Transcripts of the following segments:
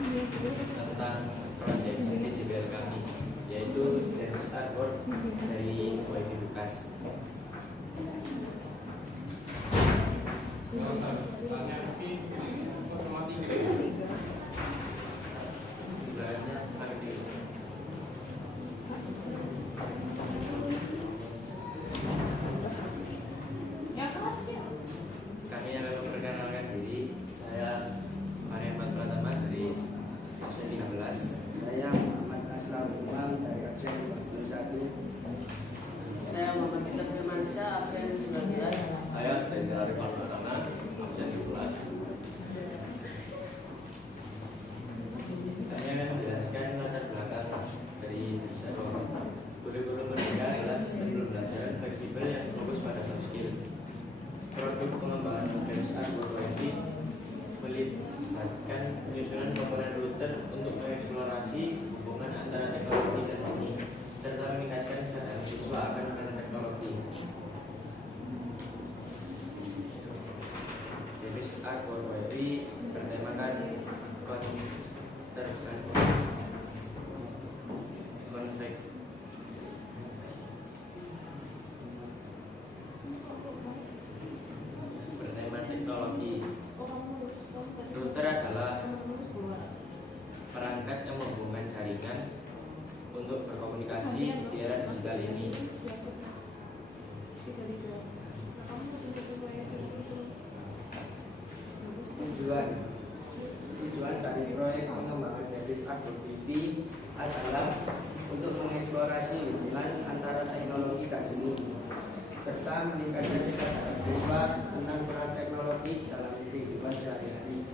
tentang proyek JBL kami, yaitu Dance Artwork dari YB Lukas. Kami akan memperkenalkan diri. Saya Maria Pratama dari absen 13. Saya Muhammad Aslam Umam dari absen 21. Saya Muhammad Peter Firmansyah absen 19. Saya Daniel Arifan Pratama absen 12. Kami akan menjelaskan latar belakang dari jurusan kurikulum mereka adalah sistem pembelajaran fleksibel yang fokus pada soft skill. Produk pengembangan Dance Artwork YB melibatkan penyusunan komponen router untuk mengeksplorasi hubungan antara teknologi dan seni serta meningkatkan kesadaran siswa akan peran teknologi. Dance Artwork YB bertemakan konflik. Bertema teknologi. Router adalah perangkat yang menghubungkan jaringan untuk berkomunikasi di era digital ini. Tujuan dari proyek pengembangan Dance Artwork TV adalah untuk mengeksplorasi hubungan antara teknologi dan seni serta meningkatkan kesadaran siswa tentang peran teknologi dalam kehidupan sehari-hari.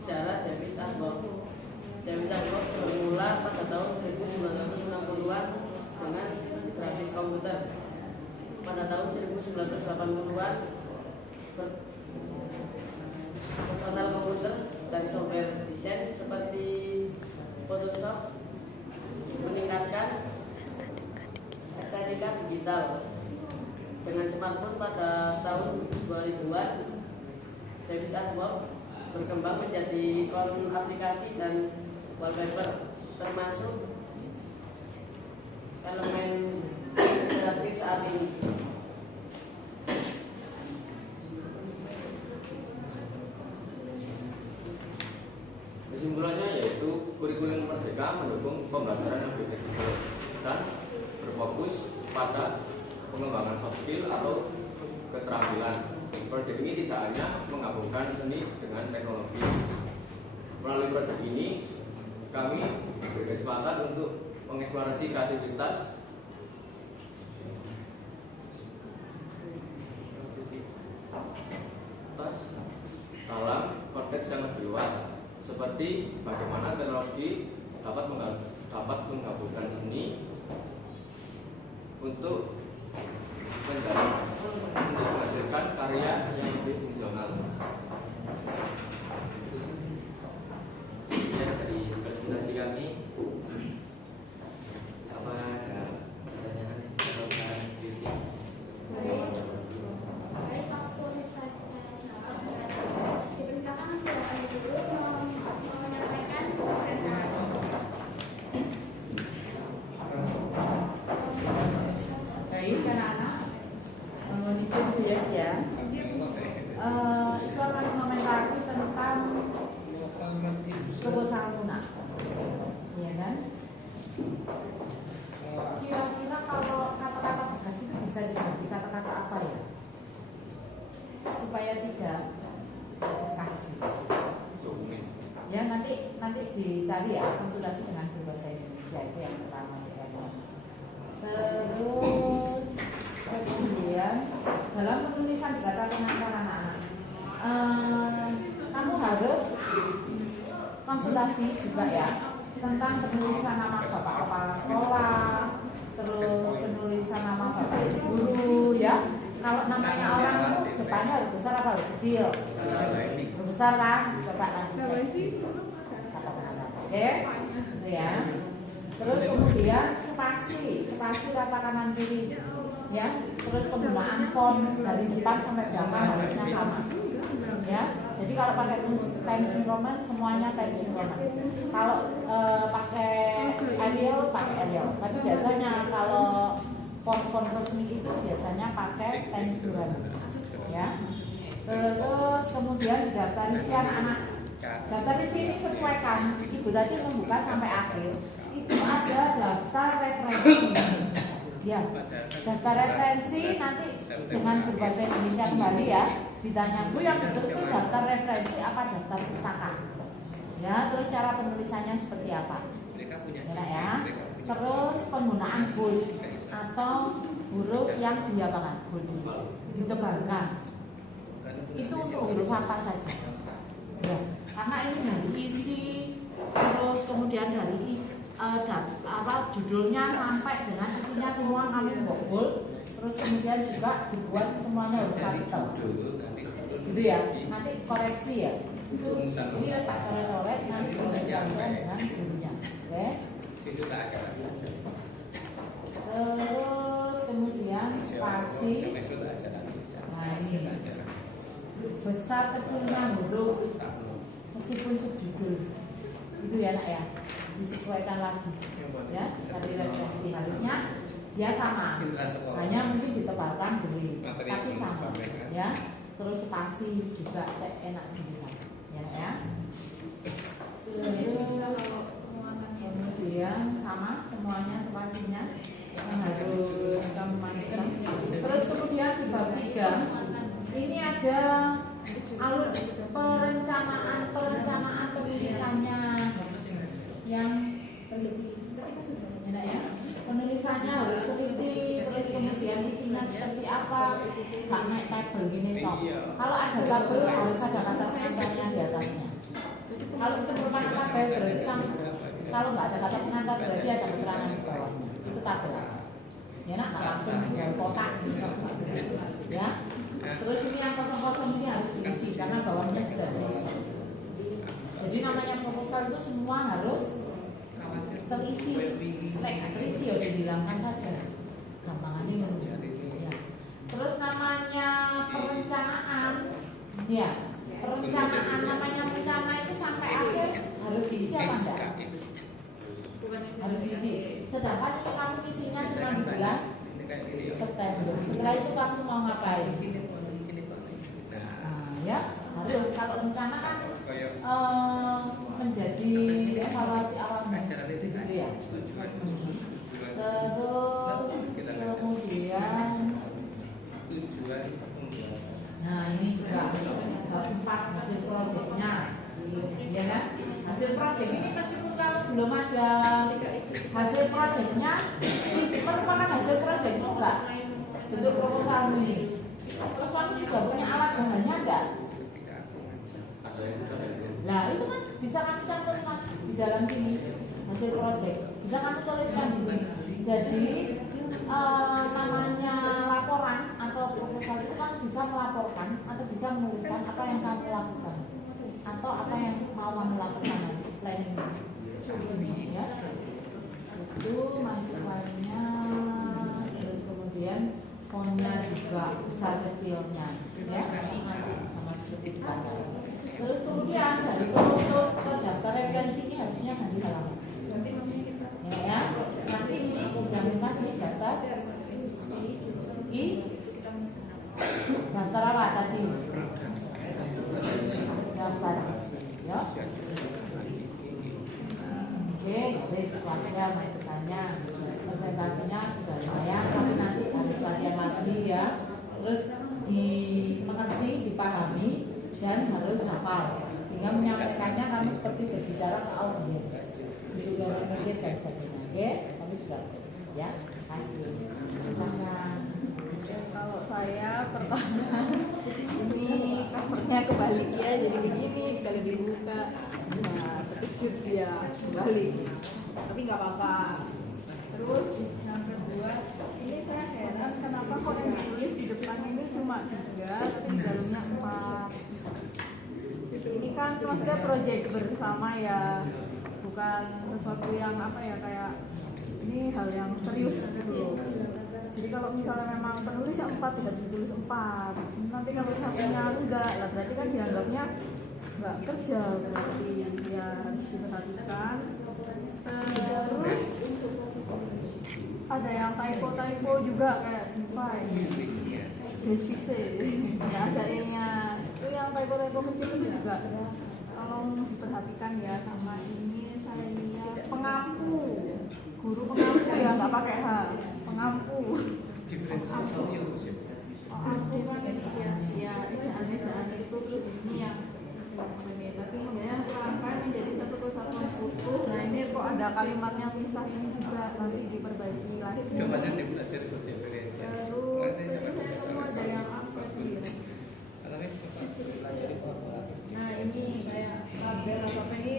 Sejarah Dance Artwork bermula pada tahun 1960-an dengan grafis komputer. Pada tahun 1980-an personal komputer dan software desain seperti Photoshop meningkatkan estetika digital. Dengan smartphone pada tahun 2000-an, Dance Artwork berkembang menjadi ikon aplikasi dan wallpaper, termasuk elemen interaktif saat ini. Kesimpulannya yaitu kurikulum Merdeka mendukung pembelajaran yang fleksibel dan berfokus pada pengembangan soft skill atau keterampilan. Proyek ini tidak hanya menggabungkan seni dengan teknologi. Melalui proyek ini, kami berkesempatan untuk mengeksplorasi kreativitas dalam konteks yang lebih luas, seperti bagaimana teknologi dapat menggabungkan seni untuk menghasilkan karya yang lebih fungsional. Sekian dari presentasi kami. Apa ada pertanyaan atau saran kritik? Baik anak-anak, menuju bias ya. Itu akan mengomentari tentang kebosanan lunak, ya kan? Kira-kira kalau kata-kata bekas itu bisa diganti kata-kata apa ya? Supaya tidak kasih. Ya nanti dicari ya, konsultasi dengan berbahasa Indonesia itu yang pertama ya. Terus kemudian dalam penulisan dikatakan anak-anak, kamu harus konsultasi juga ya tentang penulisan nama bapak kepala sekolah, terus penulisan nama bapak guru ya. Kalau namanya orang itu depannya harus besar apa harus kecil? Besar kan? Coba nanti katakan apa? Oke, itu ya. Terus kemudian spasi rata kanan kiri, ya. Terus penggunaan font dari depan sampai belakang harusnya sama, ya. Jadi pakai Times New Roman, semuanya Times New Roman. Kalau pakai Arial, pakai Arial. Tapi biasanya kalau font resmi itu biasanya pakai Times New Roman. Ya. Terus kemudian di daftar isi anak-anak. Daftar isi ini sesuaikan. Ibu tadi membuka sampai akhir. Itu ada daftar referensi. Ya, daftar referensi nanti dengan berbahasa Indonesia kembali ya. Ditanya, Bu yang betul itu daftar referensi apa daftar pustaka? Ya, terus cara penulisannya seperti apa? Ya. Terus penggunaan bold atau huruf yang diapakan? Ditebalkan. Itu untuk huruf apa saja? Ya, karena ini dari isi, terus kemudian dari judulnya sampai dengan isinya semua kami bold, terus kemudian juga dibuat semuanya huruf kapital. Gitu ya, nanti koreksi ya. Ini harus tak coret-coret, nanti diganti dengan gurunya. Oke. Terus kemudian spasi. Nah ini besar kecilnya huruf meskipun subjudul itu ya nak ya, disesuaikan lagi ya dari referensi. Harusnya dia sama, hanya mungkin ditebalkan beri tapi sama ya. Terus spasi juga enak dilihat ya nak ya. Terus kemudian sama semuanya spasinya yang harus kamu masukkan. Terus kemudian di bab 3 ini ada alur perencanaan penulisannya yang teliti ya. Penulisannya harus teliti, terus kemudian isinya seperti apa, nggak naik tabel gini toh. Kalau ada tabel harus ada kata pengantarnya di atasnya. Kalau itu merupakan tabel berarti kan, kalau nggak ada kata pengantar berarti ada keterangan di bawah. Itu tabel. Ya nak nggak langsung jual kotak gitu. Ya. Terus ini yang kosong-kosong ini harus diisi karena bawahnya sudah terisi. Jadi namanya proposal itu semua harus terisi. Terisi ya dihilangkan saja. Gampangannya ya. Terus namanya perencanaan. Ya. Perencanaan namanya rencana itu sampai akhir harus diisi apa enggak? Harus diisi. Sedangkan ini kamu isinya cuma di bulan September. Setelah itu kamu mau ngapain? Ya, harus kalau rencana kan menjadi evaluasi awalnya gitu ya. Terus kemudian nah ini juga bab 4 hasil proyeknya ya kan. Hasil proyek ini meskipun kalau belum ada hasil proyeknya merupakan hasil proyek itu enggak bentuk proposal ini. Terus kamu juga punya alat bahannya enggak? Nah itu kan bisa kamu cantumkan di dalam sini hasil proyek, bisa kamu tuliskan di sini. Jadi namanya laporan atau proposal itu kan bisa melaporkan atau bisa menuliskan apa yang kamu lakukan atau apa yang mau kamu lakukan planning ya. Itu masukannya, terus kemudian fontnya juga besar kecilnya ya, sama seperti di kantor. Terus kemudian dari untuk daftar referensi ini harusnya ganti halaman ya. Nanti ini jaminkan ini daftar daftar apa tadi? Daftar ya. Oke, jadi situasinya masukannya presentasinya sudah lumayan, tapi nanti harus latihan lagi ya. Terus dimengerti, dipahami dan harus hafal sehingga menyampaikannya kamu seperti berbicara ke audiens itu dari mikir dan sebagainya. Oke, kami sudah ya. Kasih. Kalau saya pertama ini covernya kebalik ya, jadi begini kalau dibuka nah terkejut dia kebalik, tapi nggak apa-apa. Terus yang kedua ini saya heran kenapa kok yang ditulis di depan ini cuma 3 tapi di dalamnya 4. Ini kan maksudnya proyek bersama ya, bukan sesuatu yang apa ya, kayak ini hal yang serius gitu. Jadi kalau misalnya memang penulis yang 4 tidak ditulis 4. Nanti kalau satunya enggak, lah berarti kan dianggapnya nggak kerja berarti ya harus diperhatikan. Terus ada yang typo juga kayak device basic sih, nggak ada itu yang typo kecil juga tolong diperhatikan ya. Sama ini saya lihat pengampu, guru pengampu ya, nggak pakai H, pengampu. Diferensiasi ya, ejaan itu terus ini yang tapi kemudian kurangkan menjadi satu kesatuan utuh. Nah ini kok ada kalimatnya pisah ini juga nanti diperbaiki lagi. Terus ada yang apa sih? Nah ini kayak label apa ini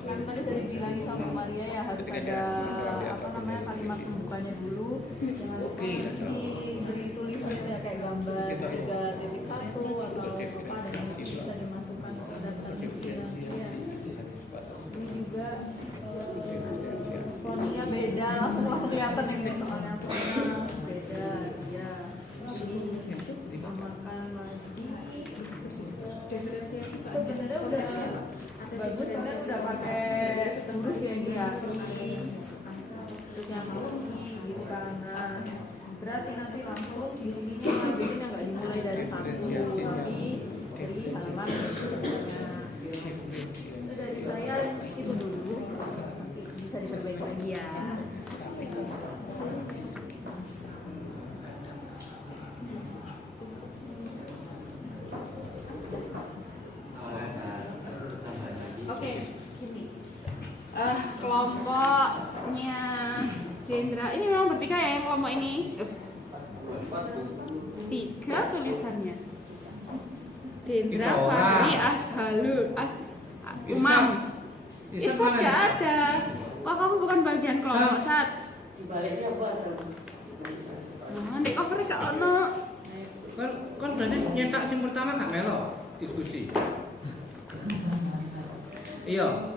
yang tadi dari bilangin sama Maria ya, harus ada kalimat pembukanya dulu. Diberi tulisan ya kayak gambar 3.1 atau apa dan bisa dimasukkan ke daftar istilah. Ini juga foninya beda, langsung kelihatan yang soalnya foninya beda ya. Tambahkan lagi diferensiasi sebenarnya udah bagus, karena udah pakai huruf yang dikasih terus yang gitu kan. Berarti nanti langsung di sininya biasanya nggak dimulai dari satu tapi dari halaman berikutnya. Itu dari saya itu dulu, bisa diperbaiki lagi ya. Oke, kelompoknya Dendra ini memang bertiga ya yang kelompok ini. 3 tulisannya. Dendra, Fahri, Umam. Itu nggak ada. Oh kamu bukan bagian kelompok saat. Baliknya apa? Ndek cover gak ono. Kan berarti nyetak sing pertama gak melo diskusi. Iya.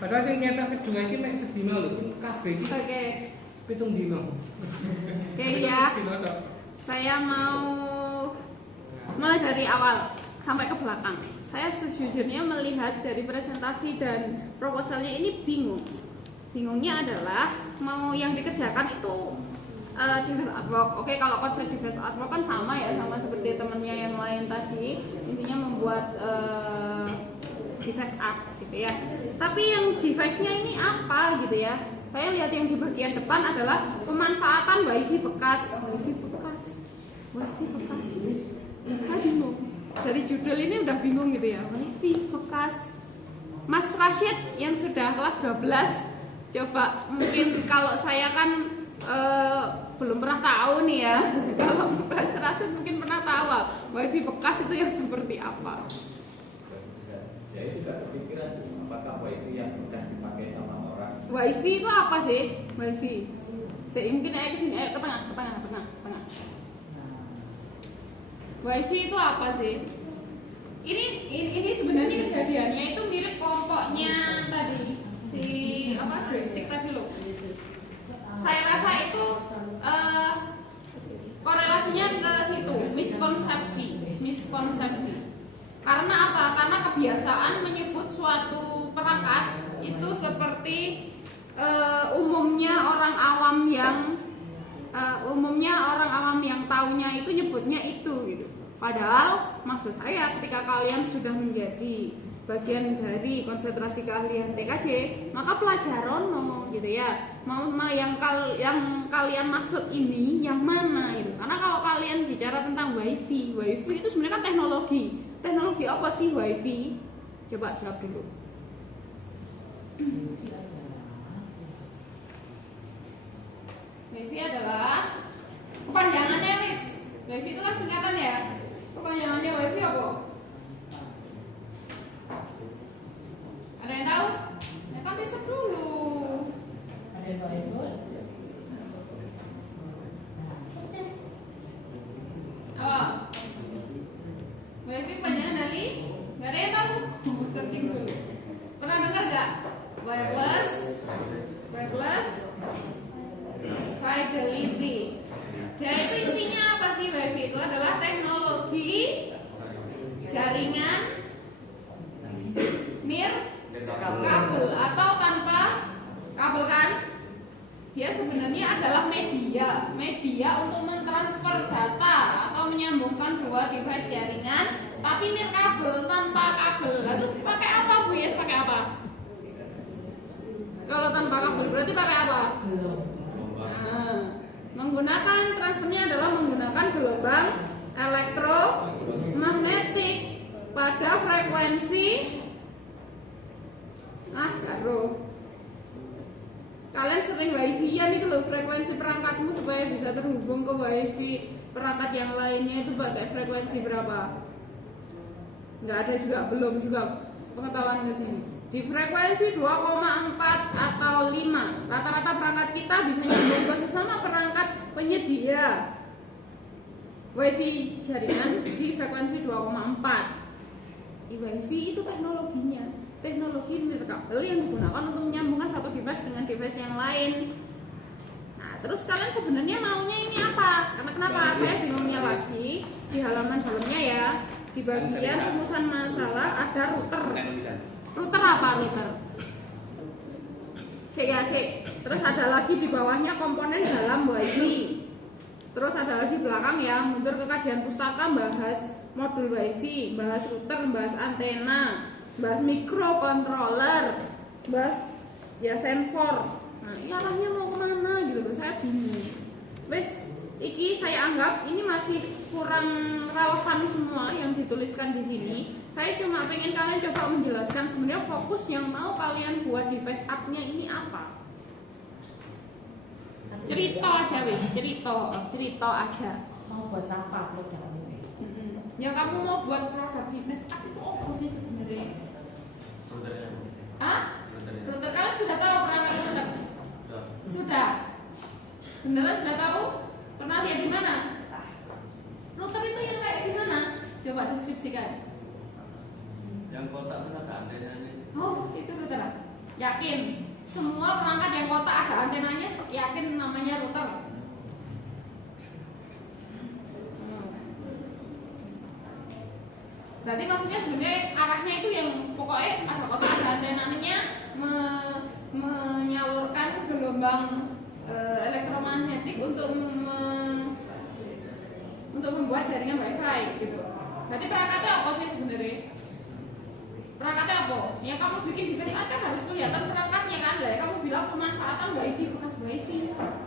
Padahal sing nyetak kedua iki mek sedina lho, sing kabeh iki. Oke. 7 dino. Oke ya. Saya mau mulai dari awal sampai ke belakang. Saya sejujurnya melihat dari presentasi dan proposalnya ini bingung. Bingungnya adalah mau yang dikerjakan itu device artwork. Oke, kalau konsep device artwork kan sama ya, sama seperti temennya yang lain tadi. Intinya membuat device art gitu ya. Tapi yang device-nya ini apa gitu ya? Saya lihat yang di bagian depan adalah pemanfaatan wifi bekas. Wifi bekas. Saya bingung. Dari judul ini udah bingung gitu ya. Wifi bekas. Mas Rashid yang sudah kelas 12, coba mungkin kalau saya kan belum pernah tahu nih ya. Kalau Mas Rashid mungkin pernah tahu wifi bekas itu yang seperti apa. Saya juga kepikiran apakah wifi yang bekas dipakai sama orang. Wifi itu apa sih? Wifi. Saya mungkin ke sini, ke tengah. Wifi itu apa sih? Ini sebenarnya kejadiannya itu mirip kelompoknya tadi si joystick tadi loh. Saya rasa itu korelasinya ke situ, miskonsepsi. Karena apa? Karena kebiasaan menyebut suatu perangkat itu seperti umumnya orang awam yang taunya itu nyebutnya itu gitu. Padahal maksud saya ketika kalian sudah menjadi bagian dari konsentrasi keahlian TKJ, maka pelajaran gitu ya. Mau yang kalian maksud ini yang mana gitu. Karena kalau kalian bicara tentang wifi itu sebenarnya kan teknologi. Teknologi apa sih wifi? Coba jawab dulu. Wifi adalah kepanjangannya, Miss. Wifi itu kan singkatan ya. Kepanjangannya wifi apa? Ada yang tahu? Ya kan riset dulu. Ada yang tahu? Apa? Wifi kepanjangan dari? Gak ada yang tahu? Searching dulu. Pernah dengar gak? Wireless Fidelity. Jadi itu intinya apa sih? Wifi itu adalah teknologi jaringan adalah media untuk mentransfer data atau menyambungkan dua device jaringan, tapi nirkabel tanpa kabel. Lah terus pakai apa Bu Yes? Pakai apa? Kalau tanpa kabel berarti pakai apa? Nah, menggunakan transfernya adalah menggunakan gelombang elektromagnetik pada frekuensi karo. Kalian sering wifi-an itu loh, frekuensi perangkatmu supaya bisa terhubung ke wifi perangkat yang lainnya itu pakai frekuensi berapa? Nggak ada juga, belum juga pengetahuan ke sini. Di frekuensi 2,4 atau 5, rata-rata perangkat kita bisa nyambung ke sesama perangkat penyedia wifi jaringan di frekuensi 2,4. Wifi itu teknologi nirkabel yang digunakan untuk menyambungkan satu device dengan device yang lain. Nah, terus kalian sebenarnya maunya ini apa? Karena kenapa? Saya bingungnya lagi di halaman dalamnya ya, di bagian rumusan masalah ada router. Router apa router? Terus ada lagi di bawahnya komponen dalam wifi. Terus ada lagi belakang ya, mundur ke kajian pustaka, bahas modul wifi, bahas router, bahas antena, bahas microcontroller, bahas ya sensor. Nah, ini arahnya mau kemana gitu loh, saya bingung. Wes, iki saya anggap ini masih kurang relevan semua yang dituliskan di sini. Saya cuma pengen kalian coba menjelaskan sebenarnya fokus yang mau kalian buat di face up-nya ini apa. Cerita aja wes, cerita aja. Mau buat apa produk ini? Yang kamu mau buat produk di face up itu apa sih sebenarnya? Router kalian sudah tahu perangkat router? Sudah. Beneran sudah tahu? Pernah lihat di mana? Router itu yang kayak gimana? Coba deskripsikan. Yang kotak kan ada antenanya. Oh, itu router. Yakin? Semua perangkat yang kotak ada antenanya, yakin namanya router? Berarti maksudnya sebenarnya arahnya itu yang pokoknya ada kotak ada antenanya menyalurkan gelombang elektromagnetik untuk membuat jaringan wifi gitu. Berarti perangkatnya apa sih sebenarnya? Perangkatnya apa? Yang kamu bikin di Facebook kan harus kelihatan perangkatnya kan. Lah kamu bilang pemanfaatan wifi bekas wifi.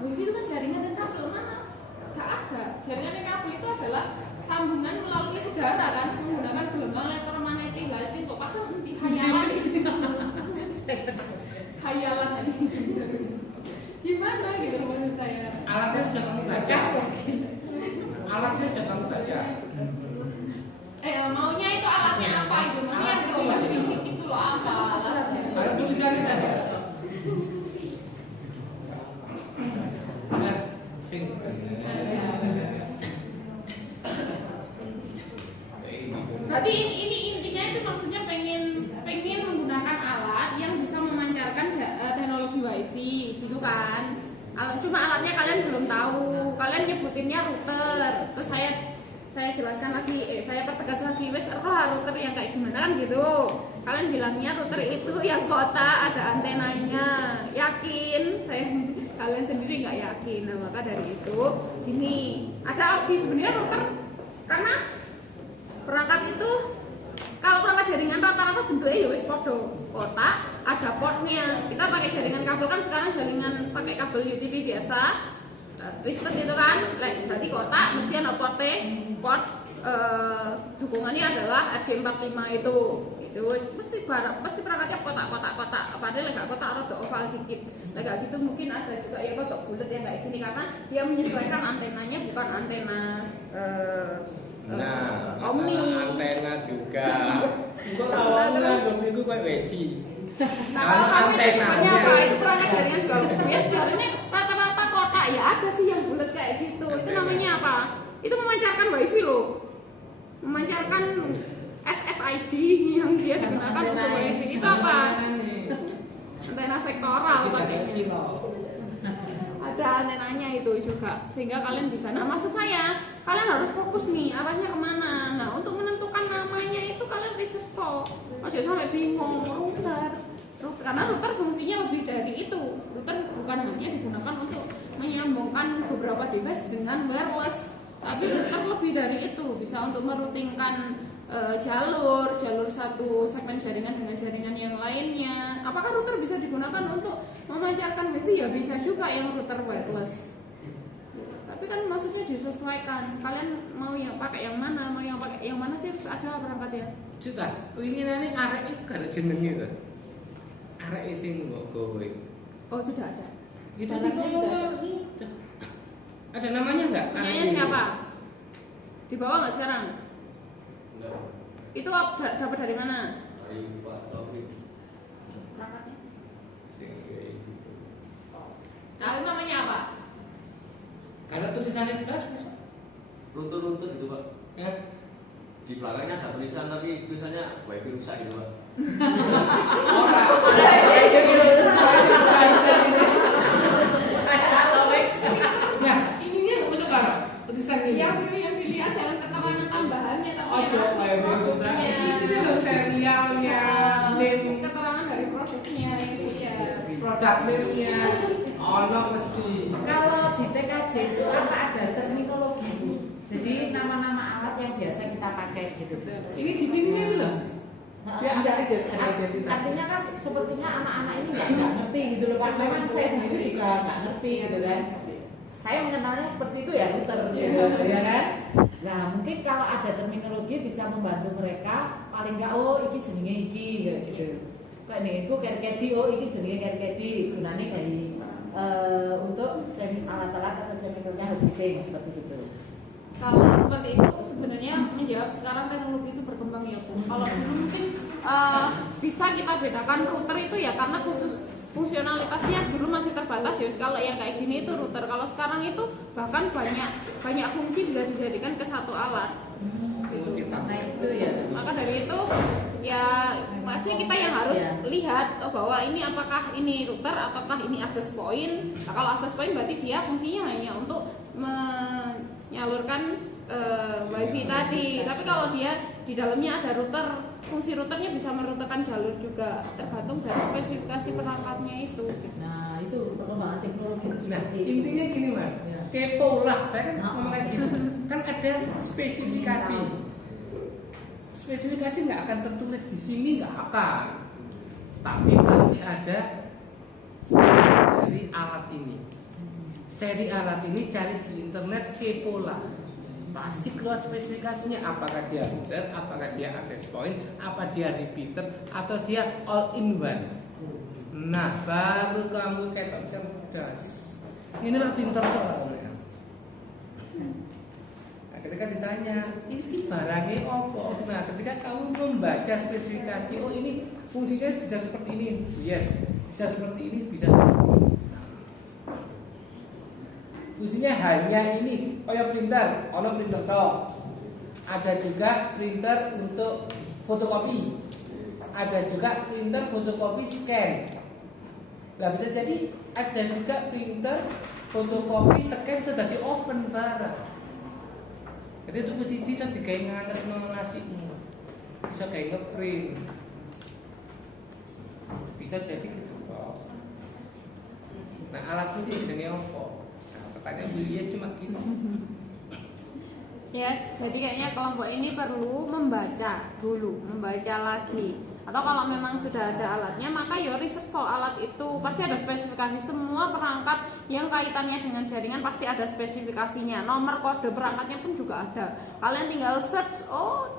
Wifi itu kan jaringan dan kabel mana? Gak ada. Jaringan dan kabel itu adalah sambungan melalui udara kan, menggunakan gelombang elektromagnetik. Lah sing kok pasang di hayalan ini. Hayalan ini. Gimana gitu maksud saya? Alatnya sudah kamu baca. Alatnya sudah kamu baca. Maunya itu alatnya apa itu? Maksudnya gelombang fisik itu loh apa? Ada tulisannya tadi. Nah, sing. Berarti ini intinya itu maksudnya pengen menggunakan alat yang bisa memancarkan teknologi wifi gitu kan. Cuma alatnya kalian belum tahu, kalian nyebutinnya router. Terus saya jelaskan lagi, saya pertegas lagi, wes router yang kayak gimana kan gitu. Kalian bilangnya router itu yang kotak ada antenanya. Yakin? Kalian sendiri nggak yakin. Nah, maka dari itu ini ada opsi sebenarnya router karena perangkat itu kalau perangkat jaringan rata-rata bentuknya ya wis podo kotak, ada portnya. Kita pakai jaringan kabel kan sekarang jaringan pakai kabel UTV biasa, twisted itu kan, berarti kotak mesti ada portnya. Port dukungannya adalah RJ45 itu mesti perangkatnya kotak. Padahal nggak kotak atau oval dikit. Nggak gitu mungkin ada juga ya kotak bulat yang kayak gini karena dia menyesuaikan antenanya bukan antena Omni antena juga. Kok awalnya itu kayak weji. Nah, kalau antenanya apa? Itu perangkat jaringan juga. Bias jaringannya rata-rata kotak ya ada sih yang bulat kayak gitu. Itu namanya apa? Itu memancarkan wifi loh. Memancarkan SSID yang dia digunakan untuk wifi. Itu apa? Antena sektoral pakainya. Ada antenanya itu juga sehingga kalian bisa. Nah maksud saya kalian harus fokus nih arahnya kemana. Nah untuk menentukan namanya itu kalian riset kok. Ojo sampai bingung router karena router fungsinya lebih dari itu. Router bukan hanya digunakan untuk menyambungkan beberapa device dengan wireless, tapi router lebih dari itu, bisa untuk merutingkan jalur satu segmen jaringan dengan jaringan yang lainnya. Apakah router bisa digunakan untuk memancarkan wifi? Ya bisa juga yang router wireless. Tapi kan maksudnya disesuaikan. Kalian mau yang pakai yang mana? Mau yang pakai yang mana sih harus ada perangkat ya? Juta. Ini nanti arek itu kan jenenge to. Arek sing mbok kowe. Oh sudah ada. Itu Dalamnya di juga bawah sudah. Ada namanya enggak? Punyanya siapa? Di bawah nggak sekarang? Enggak. Itu dapat dari mana? Dari Pak Taufik. Perangkatnya. Sing kayak gitu. Nah, itu namanya apa? Kalau tulisannya keras bisa. Runtun-runtun gitu Pak. Ya. Di belakangnya ada tulisan tapi tulisannya wifi rusak gitu Pak. Nah, ininya enggak masuk kan? Tulisan ini. Yang dilihat jangan keterangan tambahannya, tapi Oh, coba ya rusak. Ini loh serialnya, name keterangan dari produknya itu ya. produk name-nya. Ono mesti. Kalau di TKJ itu apa ada terminologi Bu? Jadi nama-nama alat yang biasa kita pakai gitu. Ini di sininya itu loh. Ya, ada identitas. Artinya kan sepertinya anak-anak ini nggak ngerti gitu loh. Kan memang saya sendiri juga nggak ngerti gitu kan. Saya mengenalnya seperti itu ya router gitu, ya kan. Nah mungkin kalau ada terminologi bisa membantu mereka. Paling nggak iki jenenge iki gitu. Kayak nih itu kerkedi, iki jenenge kerkedi. Gunanya dari untuk alat-alat atau chemicalnya housekeeping seperti itu. Kalau seperti itu sebenarnya menjawab sekarang teknologi itu berkembang ya Bu. Kalau dulu mungkin bisa kita bedakan router itu ya karena khusus fungsionalitasnya dulu masih terbatas ya. Kalau yang kayak gini itu router. Kalau sekarang itu bahkan banyak fungsi bisa dijadikan ke satu alat. Nah itu ya. Maka dari itu ya masih kita yang harus lihat bahwa ini apakah ini router ataukah ini access point. Nah, kalau access point berarti dia fungsinya hanya untuk menyalurkan wifi tadi. Tapi kalau dia di dalamnya ada router, fungsi routernya bisa meruterkan jalur juga, tergantung dari spesifikasi perangkatnya itu. Nah itu perkembangan teknologi itu Nah, seperti itu. intinya gini Mas, Ya. kepo lah, saya kan ngomong kayak gitu. Kan ada spesifikasi. Spesifikasi nggak akan tertulis di sini, nggak akan. Tapi pasti ada seri dari alat ini. Seri alat ini cari di internet, kepo lah. Pasti keluar spesifikasinya, apakah dia router, apakah dia access point, apa dia repeater, atau dia all in one. Nah, baru kamu ketok cerdas. Inilah pintar kok. Nah, ketika ditanya, ini barangnya apa? Nah, ketika kamu membaca spesifikasi, oh ini fungsinya bisa seperti ini, yes, bisa seperti ini, bisa seperti ini. Fungsinya hanya ini, kayak printer, ono printer toh. Ada juga printer untuk fotokopi. Ada juga printer fotokopi scan. Nah, bisa jadi ada juga printer fotokopi scan sudah di oven barang. Jadi tuku siji iso digawe ngangetno nasimu. Bisa gawe ngeprint. Bisa jadi gitu kok. Nah, alat itu jenenge apa? Pertanyaan Julius cuma gitu. Ya, jadi kayaknya kelompok ini perlu membaca dulu, membaca lagi. Atau kalau memang sudah ada alatnya, maka ya riset kok alat itu pasti ada spesifikasi. Semua perangkat yang kaitannya dengan jaringan pasti ada spesifikasinya. Nomor kode perangkatnya pun juga ada. Kalian tinggal search,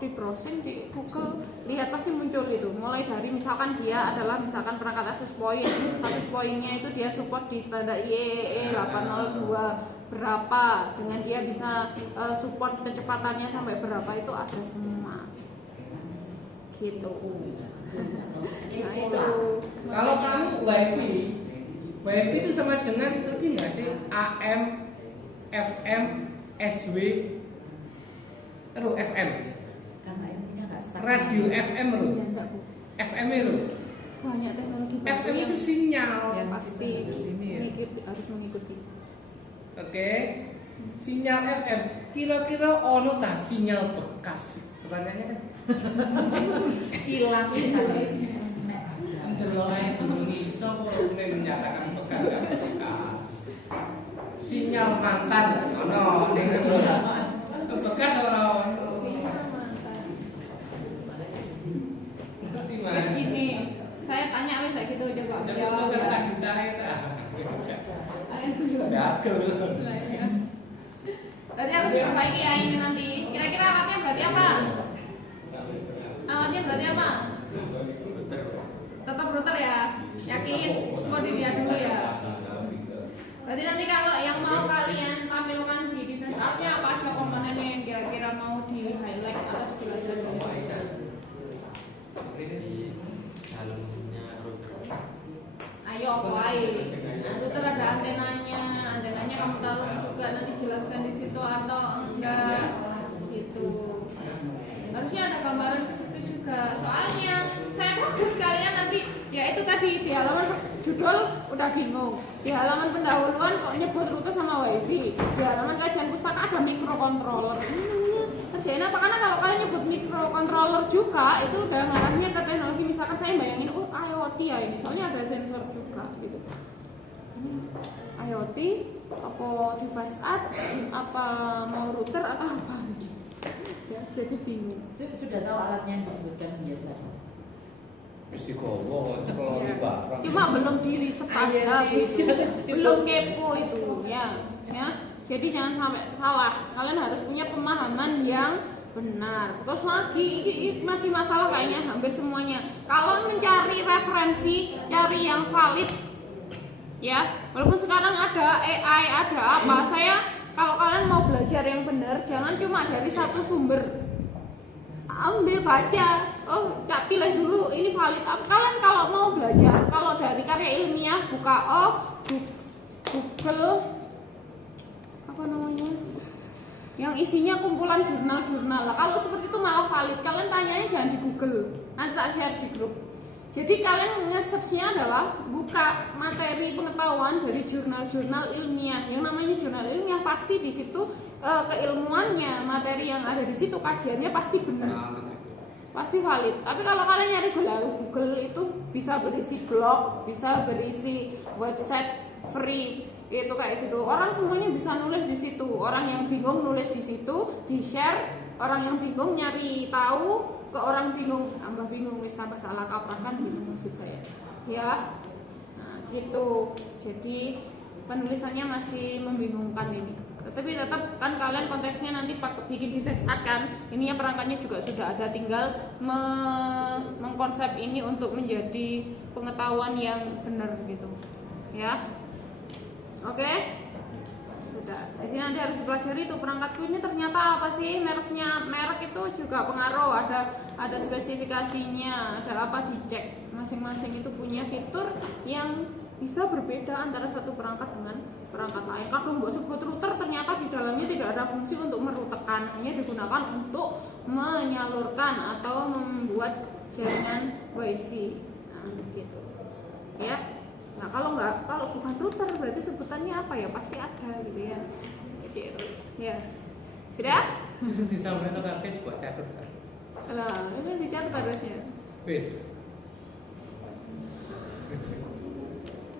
di browsing di Google, lihat pasti muncul itu. Mulai dari misalkan dia adalah misalkan perangkat access point. Access point-nya itu dia support di standar IEEE 802 berapa, dengan dia bisa support kecepatannya sampai berapa, itu ada semua. Gitu. Nah itu. Kalau kamu wifi itu sama dengan ngerti nggak sih AM, FM, SW, terus FM. Karena intinya nggak stuck. Radio FM Iya, loh. enggak, Bu. FM itu. Banyak teknologi baru FM yang itu sinyal. pasti Sini ya. harus mengikuti. Oke. Sinyal FM. Kira-kira ono tak sinyal bekas? Pertanyaannya kan Hilang tadi. Ndelok ae durung iso kok menyatakan bekas. bekas. Sinyal mantan. Ono ning sekolah. Bekas ora ono. Terus gini, saya tanya wes kayak gitu coba Sebelum jawab kan ya. juta itu. Aku juga. Dagel. Lah, ya. Berarti harus perbaiki ya ini nanti. Kira-kira alatnya berarti apa? Alatnya berarti apa? Tetap router ya? Yakin? Kode dia dulu ya? Berarti nanti kalau yang mau kalian tampilkan di device app-nya apa aja komponennya yang kira-kira mau di highlight atau dijelaskan di situ? Di dalamnya router. Ayo mulai. Nah, router ada antenanya kamu taruh juga nanti jelaskan di situ atau enggak gitu. Harusnya ada gambaran ke situ juga. Soalnya saya takut kalian nanti ya itu tadi di halaman judul udah bingung. Di halaman pendahuluan kok nyebut router sama wifi. Di halaman kajian pustaka ada microcontroller. Kerjain apa? Karena kalau kalian nyebut microcontroller juga itu udah ngarahnya ke teknologi. Misalkan saya bayangin IoT ya ini, soalnya ada sensor juga gitu. IoT apa device app apa mau router atau apa ya, jadi bingung. Sudah tahu alatnya yang disebutkan biasa. Mesti gowo kalau Ya. barang. Cuma belum diri sepaja, belum kepo itu ya. Jadi jangan sampai salah. Kalian harus punya pemahaman yang benar. Terus lagi ini masih masalah kayaknya hampir semuanya. Kalau mencari referensi, cari yang valid. Ya, walaupun sekarang ada AI, ada apa, kalau kalian mau belajar yang benar, jangan cuma dari satu sumber. Ambil baca, cak pilih dulu ini valid apa. Kalian kalau mau belajar, kalau dari karya ilmiah buka Google apa namanya, yang isinya kumpulan jurnal-jurnal. Lah kalau seperti itu malah valid. Kalian tanyanya jangan di Google, nanti tak share di grup. Jadi kalian nge-search-nya adalah buka materi pengetahuan dari jurnal-jurnal ilmiah. Yang namanya jurnal ilmiah pasti di situ keilmuannya, materi yang ada di situ kajiannya pasti benar, pasti valid. Tapi kalau kalian nyari Google itu bisa berisi blog, bisa berisi website free, itu kayak gitu. Orang semuanya bisa nulis di situ. Orang yang bingung nulis di situ, di-share. Orang yang bingung nyari tahu, ke orang bingung, tambah bingung, wis tambah salah kaprakan gitu maksud saya. Ya, nah gitu. Jadi penulisannya masih membingungkan ini. Tapi tetap kan kalian konteksnya nanti pakai bikin device app kan. Ininya perangkatnya juga sudah ada, tinggal mengkonsep ini untuk menjadi pengetahuan yang benar gitu. Ya. Oke. Sudah. Jadi nanti harus pelajari itu perangkatku ini ternyata apa sih mereknya. Merek itu juga pengaruh, ada spesifikasinya, ada apa dicek. Masing-masing itu punya fitur yang bisa berbeda antara satu perangkat dengan perangkat lain. Kadang buat sebut router ternyata di dalamnya tidak ada fungsi untuk merutekan, hanya digunakan untuk menyalurkan atau membuat jaringan wifi. Nah, gitu. Ya. Nah, kalau bukan router berarti sebutannya apa ya? Pasti ada gitu ya. Gitu. Ya. Sudah? Bisa disampaikan ke habis buat catat. Lah, ini dicatat harusnya. Wis.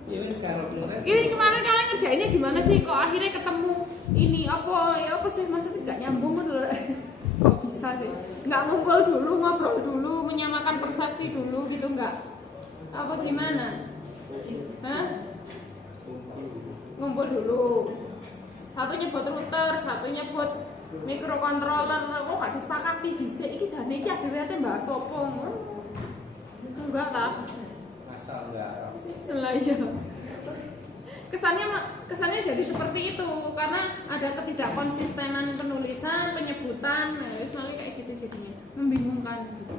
Ya wis karo mulai. Ini kemarin kalian kerjainnya gimana sih? Kok akhirnya ketemu ini apa? Ya apa sih maksudnya nggak nyambung kan? Kok bisa sih? Nggak ngumpul dulu, ngobrol dulu, menyamakan persepsi dulu gitu nggak? Apa gimana? Hah? Ngumpul dulu. Satu nyebut router, satu nyebut microcontroller. Kok gak disepakati dhisik iki jane iki adewe mbahas apa? Enggak lah. Asal enggak. Lah iya. Kesannya jadi seperti itu karena ada ketidakkonsistenan penulisan, penyebutan, nah, misalnya kayak gitu jadinya membingungkan gitu.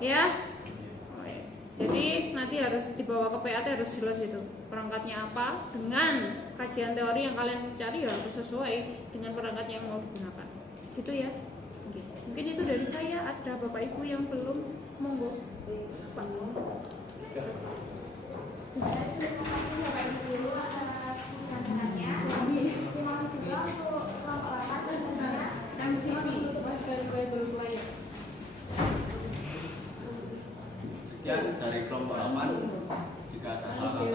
Ya. Jadi nanti harus dibawa ke PAT harus jelas itu perangkatnya apa dengan kajian teori yang kalian cari ya harus sesuai dengan perangkat yang mau digunakan. Gitu ya. Oke. Mungkin itu dari saya. Ada Bapak Ibu yang belum, monggo. Pak. Bapak Ibu atas penjelasannya. Terima kasih juga untuk kelompok 8 dan MCP Valuable Flyer. Ya, dari kelompok 8 jika ada hal-hal